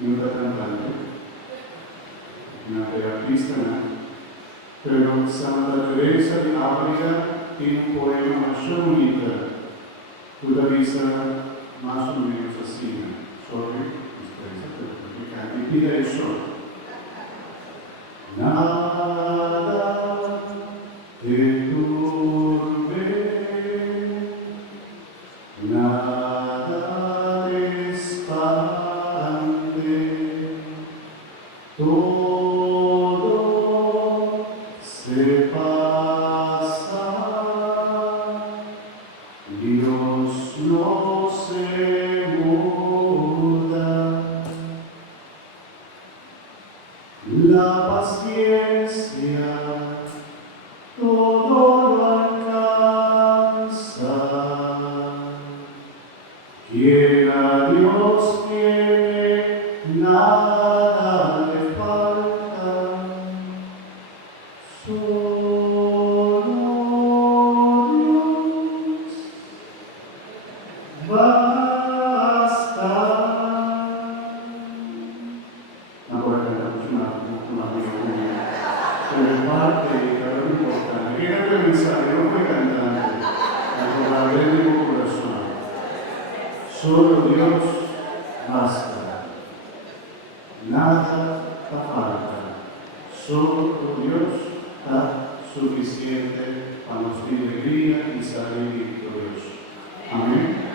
ni una cantante, una artista, pero Santa Teresa di Ávila tiene un poema molto bonito, la vista más o menos así, y pide eso. Nada te turbe, nada te espante, todo se pasa, Dios no se muda. La paciencia todo lo alcanza. Quien a Dios tiene, nada le falta. Solo Dios basta. Ancora una parte però importante, che deve pensare, non puoi cantare, ancora avere il tuo corazón. Solo Dios basta, nada da falta, solo Dios está suficiente para nos vivir y salir victoriosos. Amén.